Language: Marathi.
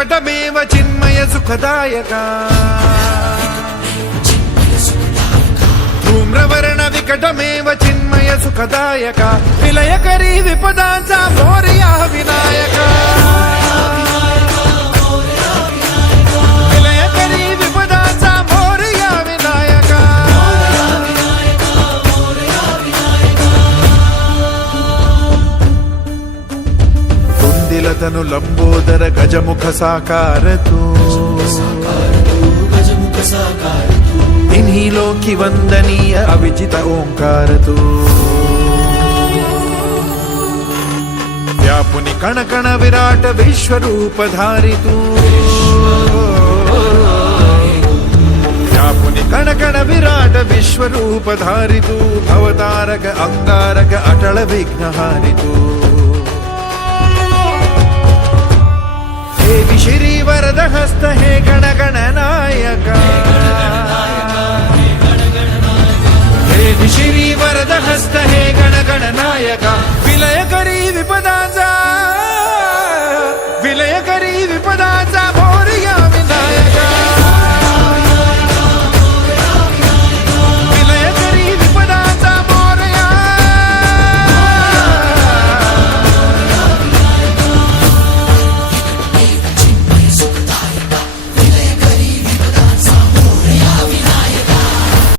विकटमेव चिन्मय सुखदायका धूम्रवर्ण विकटमेव चिन्मय सुखदायका विलयकरी विपदांचा मोरया विनायका विलयकरी विपदांचा मोरया विनायका कुंदिलतनु लंबोदर गजमुख साकार तू इन्हीं लोकी वंदनीय अविजित ओंकार तू व्यापुनि कण कण विराट विश्वरूप धारी तू व्यापुनि कण कण विराट विश्वरूप धारी तू भवतारक अंगारक अटल विघ्नहारी तू हे श्री वरद हस्त हे गण गण नायका हे श्री वरद हस्त हे गण गण नायका विलयकरी विपदाचा